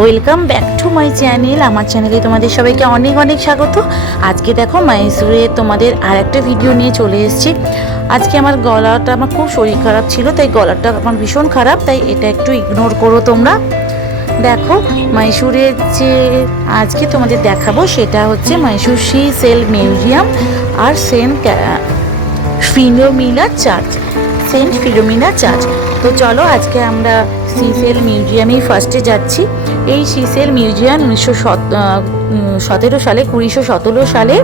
Welcome back to my channel. আমার চ্যানেলে তোমাদের সবাইকে অনেক অনেক স্বাগত। আজকে দেখো মাইসুরে তোমাদের আর একটা ভিডিও নিয়ে চলে এসেছি। আজকে আমার গলাটা, আমার খুব শরীর খারাপ ছিল, তাই গলাটা আমার ভীষণ খারাপ, তাই এটা একটু ইগনোর করো তোমরা। দেখো মাইসুরের যে আজকে তোমাদের দেখাবো সেটা হচ্ছে মাইসুর সি সেল মিউজিয়াম আর সেন্ট ফিলোমিনা চার্চ। তো চলো আজকে আমরা সিসেল মিউজিয়ামেই ফার্স্টে যাচ্ছি। এই সিসেল মিউজিয়াম 1917 সালে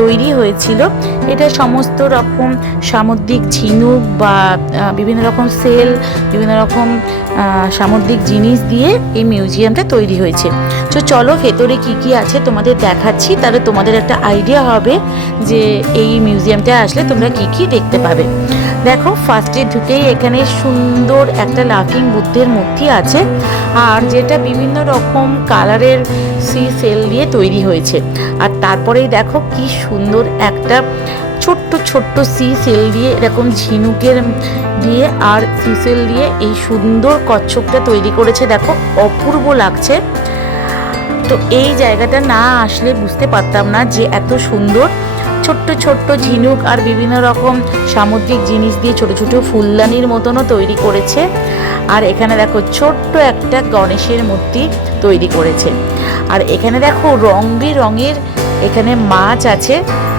তৈরি হয়েছিল। এটা সমস্ত রকম সামুদ্রিক ঝিনুক বা বিভিন্ন রকম সেল, বিভিন্ন রকম সামুদ্রিক জিনিস দিয়ে এই মিউজিয়ামটা তৈরি হয়েছে। তো চলো ভেতরে কি কি আছে তোমাদের দেখাচ্ছি, তাহলে তোমাদের একটা আইডিয়া হবে যে এই মিউজিয়ামটা আসলে তোমরা কি কি দেখতে পাবে। দেখো ফার্স্টে ঢুকেই এখানে সুন্দর একটা লাফিং বুদ্ধের মূর্তি আছে, আর যেটা বিভিন্ন রকম কালারের সি সেল দিয়ে তৈরি হয়েছে। আর তারপরেই দেখো কি সুন্দর একটা ছোট্ট ছোট্ট সি সেল দিয়ে, এরকম ঝিনুকের দিয়ে আর সি সেল দিয়ে এই সুন্দর কচ্ছপটা তৈরি করেছে। দেখো অপূর্ব লাগছে। তো এই জায়গাটা না আসলে বুঝতে পারতাম না যে এত সুন্দর ছোট্ট ছোট্ট ঝিনুক আর বিভিন্ন রকম সামুদ্রিক জিনিস দিয়ে ছোট ছোট ফুলদানির মতনও তৈরি করেছে। আর এখানে দেখো ছোট্ট একটা গণেশের মূর্তি তৈরি করেছে। আর এখানে দেখো রং বেরঙের এখানে মাছ আছে,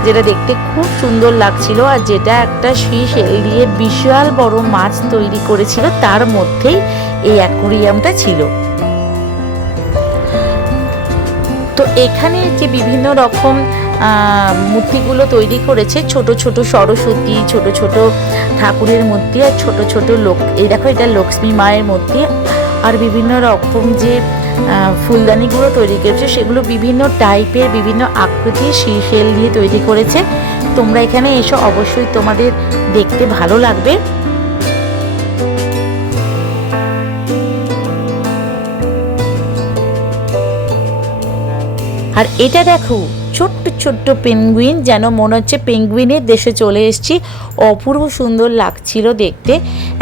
যেটা দেখতে খুব সুন্দর লাগছিল। আর যেটা একটা সেল দিয়ে বিশাল বড় মাছ তৈরি করেছিল, তার মধ্যেই এই অ্যাকোয়ারিয়ামটা ছিল। তো এখানে যে বিভিন্ন রকম মূর্তিগুলো তৈরি করেছে, ছোট ছোট সরস্বতী, ছোট ছোট ঠাকুরের মূর্তি, আর ছোট ছোট এই দেখো এটা লক্ষ্মী মায়ের মূর্তি। আর বিভিন্ন রকম যে ফুলদানিগুলো তৈরি করেছে সেগুলো বিভিন্ন টাইপের, বিভিন্ন আকৃতির সেল দিয়ে তৈরি করেছে। তোমরা এখানে এসো, অবশ্যই তোমাদের দেখতে ভালো লাগবে। আর এটা দেখো ছোট্ট ছোট্ট পেঙ্গুইন, যেন মনে হচ্ছে পেঙ্গুইনের দেশে চলে এসেছি। অপূর্ব সুন্দর লাগছিল দেখতে,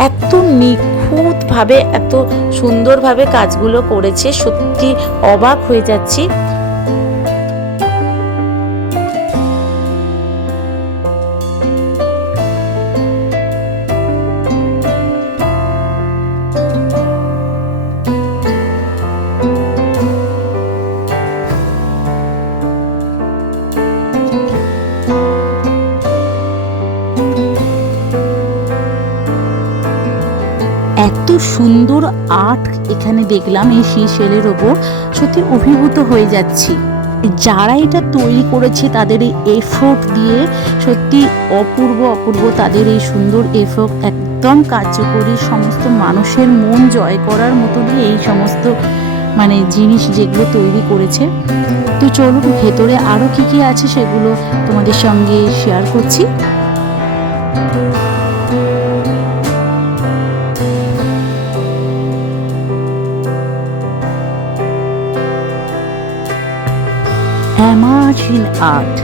এত নিখুঁতভাবে এত সুন্দরভাবে কাজগুলো করেছে, সত্যি অবাক হয়ে যাচ্ছি। এত সুন্দর আর্ট এখানে দেখলাম এই সেলের ওপর, সত্যি অভিভূত হয়ে যাচ্ছি। যারা এটা তৈরি করেছে তাদের এই এফোর্ট দিয়ে সত্যি অপূর্ব অপূর্ব, তাদের এই সুন্দর এফোর্ট একদম কার্যকরী, সমস্ত মানুষের মন জয় করার মতনই এই সমস্ত জিনিস যেগুলো তৈরি করেছে। তো চলো ভেতরে আরও কি কি আছে সেগুলো তোমাদের সঙ্গে শেয়ার করছি। Imagine art,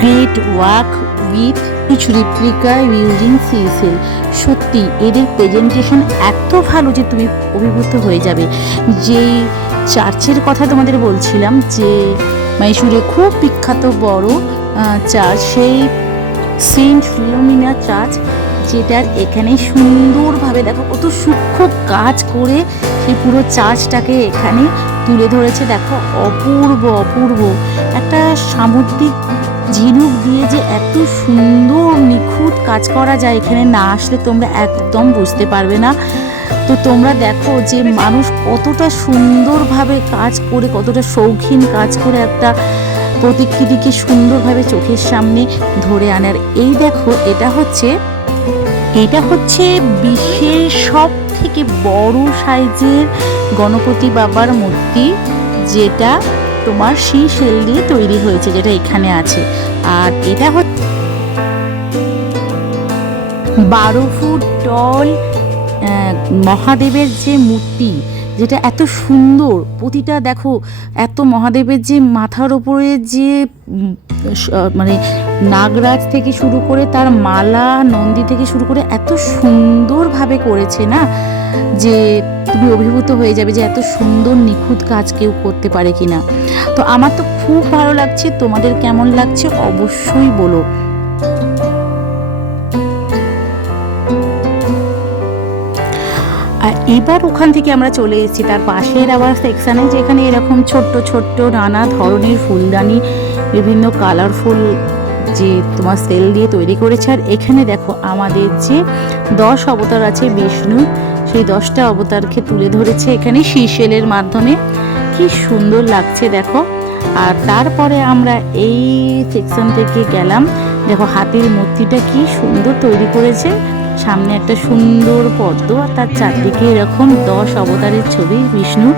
great work with each replica using CSL. সত্যি এদের প্রেজেন্টেশন এত ভালো যে তুমি অভিভূত হয়ে যাবে। যেই চার্চের কথা তোমাদের বলছিলাম, যে মাইসুরে খুব বিখ্যাত বড় চার্চ, সেই সেন্ট ফিলোমিনা চার্চ, যেটার এখানে সুন্দরভাবে দেখো কত সূক্ষ্ম কাজ করে সেই পুরো চার্চটাকে এখানে তুলে ধরেছে। দেখো অপূর্ব অপূর্ব একটা সামুদ্রিক ঝিনুক দিয়ে যে এত সুন্দর নিখুঁত কাজ করা যায়, এখানে না আসলে তোমরা একদম বুঝতে পারবে না। তো তোমরা দেখো যে মানুষ কতটা সুন্দরভাবে কাজ করে, কতটা শৌখিন কাজ করে একটা প্রতিকৃতিকে সুন্দরভাবে চোখের সামনে ধরে আনার। এই দেখো এটা হচ্ছে বিশ্বের সব থেকে বড় সাইজের গণপতি বাবার মূর্তি, যেটা তোমার সেল দিয়ে তৈরি হয়েছে, যেটা এখানে আছে। আর এটা হচ্ছে 12 ফুট টল মহাদেবের যে মূর্তি, যেটা এত সুন্দর। প্রতিটা দেখো, এত মহাদেবের যে মাথার ওপরে যে মানে নাগরাজ থেকে শুরু করে তার মালা, নন্দী থেকে শুরু করে এত সুন্দরভাবে করেছে না, যে তুমি অভিভূত হয়ে যাবে যে এত সুন্দর নিখুঁত কাজ কেউ করতে পারে কিনা। তো আমার তো খুব ভালো লাগছে, তোমাদের কেমন লাগছে অবশ্যই বলো। আর এবার ওখান থেকে আমরা চলে এসেছি তার পাশের আবার সেকশানে, যেখানে এরকম ছোট্ট ছোট্ট নানা ধরনের ফুলদানি, বিভিন্ন কালারফুল যে তোমার সেল দিয়ে তৈরি করেছে। আর এখানে দেখো আমাদের যে 10 অবতার আছে বিষ্ণু, সেই 10টা অবতারকে তুলে ধরেছে এখানে সিসেলের মাধ্যমে। কি সুন্দর লাগছে দেখো। আর তারপরে আমরা এই সেকশন থেকে গেলাম, দেখো হাতির মূর্তিটা কি সুন্দর তৈরি করেছে, সামনে একটা সুন্দর পদ্ম, আর তার চারদিকে এরকম 10 অবতারের ছবি বিষ্ণু।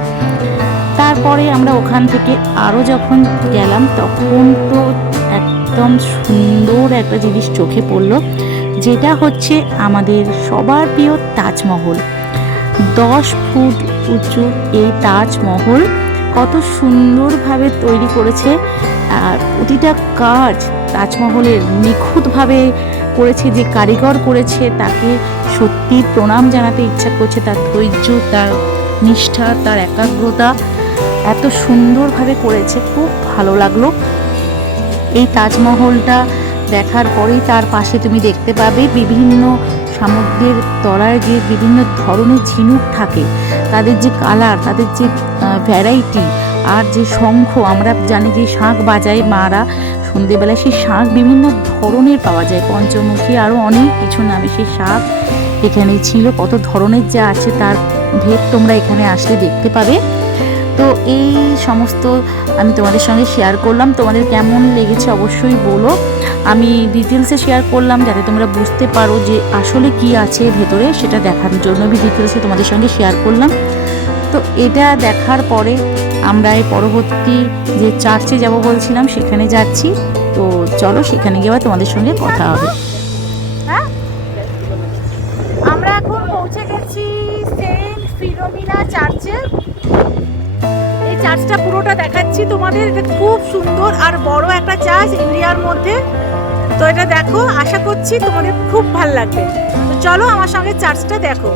তারপরে আমরা ওখান থেকে আরও যখন গেলাম তখন তো একদম সুন্দর একটা জিনিস চোখে পড়লো, যেটা হচ্ছে আমাদের সবার প্রিয় তাজমহল। 10 ফুট উঁচু এই তাজমহল কত সুন্দরভাবে তৈরি করেছে। আর প্রতিটা কাজ তাজমহলের নিখুঁতভাবে করেছে, যে কারিগর করেছে তাকে সত্যি প্রণাম জানাতে ইচ্ছা করছে। তার ধৈর্য, তার নিষ্ঠা, তার একাগ্রতা এত সুন্দরভাবে করেছে, খুব ভালো লাগলো। এই তাজমহলটা দেখার পরেই তার পাশে তুমি দেখতে পাবে বিভিন্ন সমুদ্রের তলায় যে বিভিন্ন ধরনের ঝিনুক থাকে, তাদের যে কালার, তাদের যে ভ্যারাইটি, আর যে শঙ্খ, আমরা জানি যে শাঁখ বাজায় মারা সন্ধেবেলায়, সেই শাঁখ বিভিন্ন ধরনের পাওয়া যায়, পঞ্চমুখী আরও অনেক কিছু নামে সেই শাঁখ এখানে ছিল। কত ধরনের যা আছে তার ভেদ তোমরা এখানে আসলে দেখতে পাবে। তো এই সমস্ত আমি তোমাদের সঙ্গে শেয়ার করলাম, তোমাদের কেমন লেগেছে অবশ্যই বলো। আমি ডিটেলসে শেয়ার করলাম যাতে তোমরা বুঝতে পারো যে আসলে কি আছে ভেতরে, সেটা দেখার জন্য আমি ডিটেলসে তোমাদের সঙ্গে শেয়ার করলাম। তো এটা দেখার পরে আমরা এই পরবর্তী যে চার্চে যাব বলছিলাম সেখানে যাচ্ছি। তো চলো সেখানে গিয়ে তোমাদের সঙ্গে কথা হবে। হ্যাঁ, আমরা এখন পৌঁছে গেছি সেন্ট ফিলোমিনা চার্চে। এই চার্চটা পুরোটা দেখাচ্ছি তোমাদের। এটা খুব সুন্দর আর বড় একটা চার্চ ইন্ডিয়ার মধ্যে। তো এটা দেখো, আশা করছি তোমাদের খুব ভালো লাগবে। তো চলো আমার সঙ্গে চার্চটা দেখো।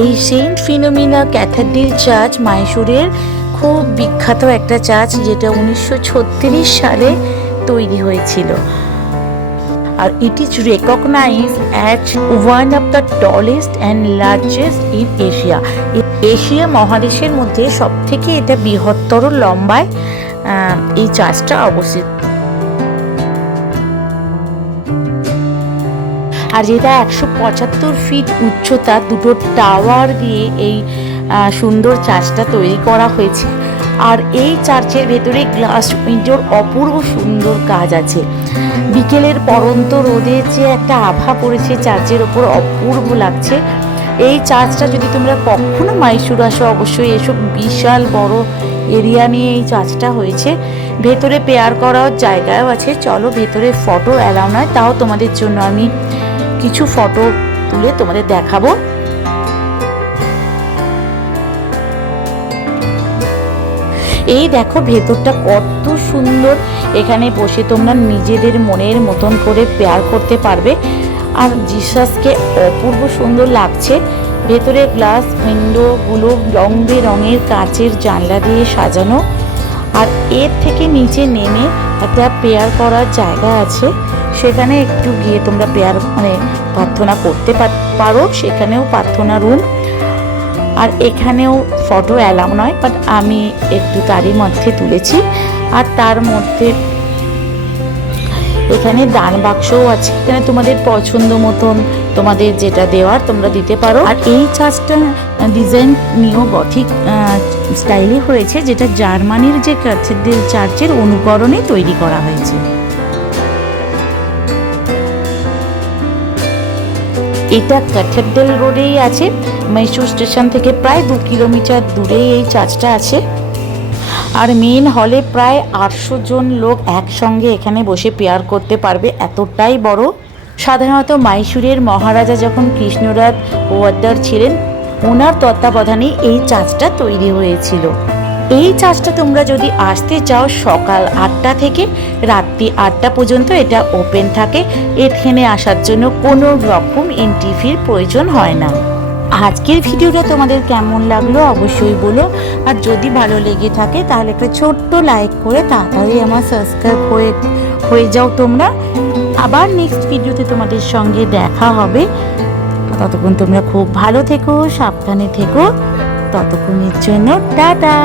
এই সেন্ট ফিলোমিনা ক্যাথেড্রাল চার্চ মাইসুরের খুব বিখ্যাত একটা চার্চ, যেটা 1936 সালে তৈরি হয়েছিল। আর it is recognized as one of the tallest and largest in Asia. Asia মহাদেশের মধ্যে সবথেকে এটা বৃহত্তর লম্বায় এই চার্চটা অবস্থিত। আর যেটা 175 ফিট উচ্চতা, দুটো টাওয়ার দিয়ে এই সুন্দর চার্চটা তৈরি করা হয়েছে। আর এই চার্চের ভেতরে গ্লাস উইন্ডোর অপূর্ব সুন্দর কাজ আছে। বিকেলের পরন্ত রোদে যে একটা আভা পড়েছে চার্চের ওপর, অপূর্ব লাগছে। এই চার্চটা যদি তোমরা কখনো মাইসুর আসো অবশ্যই এসব, বিশাল বড় এরিয়া নিয়ে এই চার্চটা হয়েছে। ভেতরে পেয়ার করার জায়গাও আছে। চলো ভেতরে ফটো অ্যালাউ নয়, তাও তোমাদের জন্য আমি কিছু ফটো তুলে তোমাদের দেখাবো। এই দেখো ভেতরটা কত সুন্দর। এখানে বসে তোমরা নিজেদের মনের মতন করে পেয়ার করতে পারবে। আর জিসাসকে অপূর্ব সুন্দর লাগছে। ভেতরে গ্লাস উইন্ডোগুলো রং বেরঙের কাচের জানলা দিয়ে সাজানো। আর এর থেকে নিচে নেমে একটা পেয়ার করার জায়গা আছে, সেখানে একটু গিয়ে তোমরা পেয়ার প্রার্থনা করতে পারো। সেখানেও প্রার্থনা রুম। আর এখানেও ফটো অ্যালাউ নয়, বাট আমি একটু তারই মধ্যে তুলেছি। আর তার মধ্যে এখানে দান বাক্সও আছে, এখানে তোমাদের পছন্দ মতন তোমাদের যেটা দেওয়ার তোমরা দিতে পারো। আর এই চার্চটা ডিজাইন নিও গথিক স্টাইলে হয়েছে, যেটা জার্মানির যে ক্যাথেড্রাল চার্চের অনুকরণে তৈরি করা হয়েছে। এটা ক্যাথেড্রাল রোডেই আছে, মহীশূর স্টেশন থেকে প্রায় 2 কিলোমিটার দূরেই এই চার্চটা আছে। আর মেন হলে প্রায় 800 জন লোক একসঙ্গে এখানে বসে পেয়ার করতে পারবে, এতটাই বড়। সাধারণত মাইসুরের মহারাজা যখন কৃষ্ণরাজ ওয়াদ্দার ছিলেন, ওনার তত্ত্বাবধানে এই চার্চটা তৈরি হয়েছিল। এই চার্চটা তোমরা যদি আসতে চাও সকাল 8টা থেকে রাত্রি 8টা পর্যন্ত এটা ওপেন থাকে। এখানে আসার জন্য কোনো রকম এন্ট্রি ফির প্রয়োজন হয় না। আজকের ভিডিওটা তোমাদের কেমন লাগলো অবশ্যই বলো, আর যদি ভালো লেগে থাকে তাহলে একটা ছোট্ট লাইক করে তাড়াতাড়ি আমার সাবস্ক্রাইব হয়ে যাও তোমরা। আবার নেক্সট ভিডিওতে তোমাদের সঙ্গে দেখা হবে। ততক্ষণ তোমরা খুব ভালো থেকো, সাবধানে থেকো। ততক্ষণের জন্য টাটা।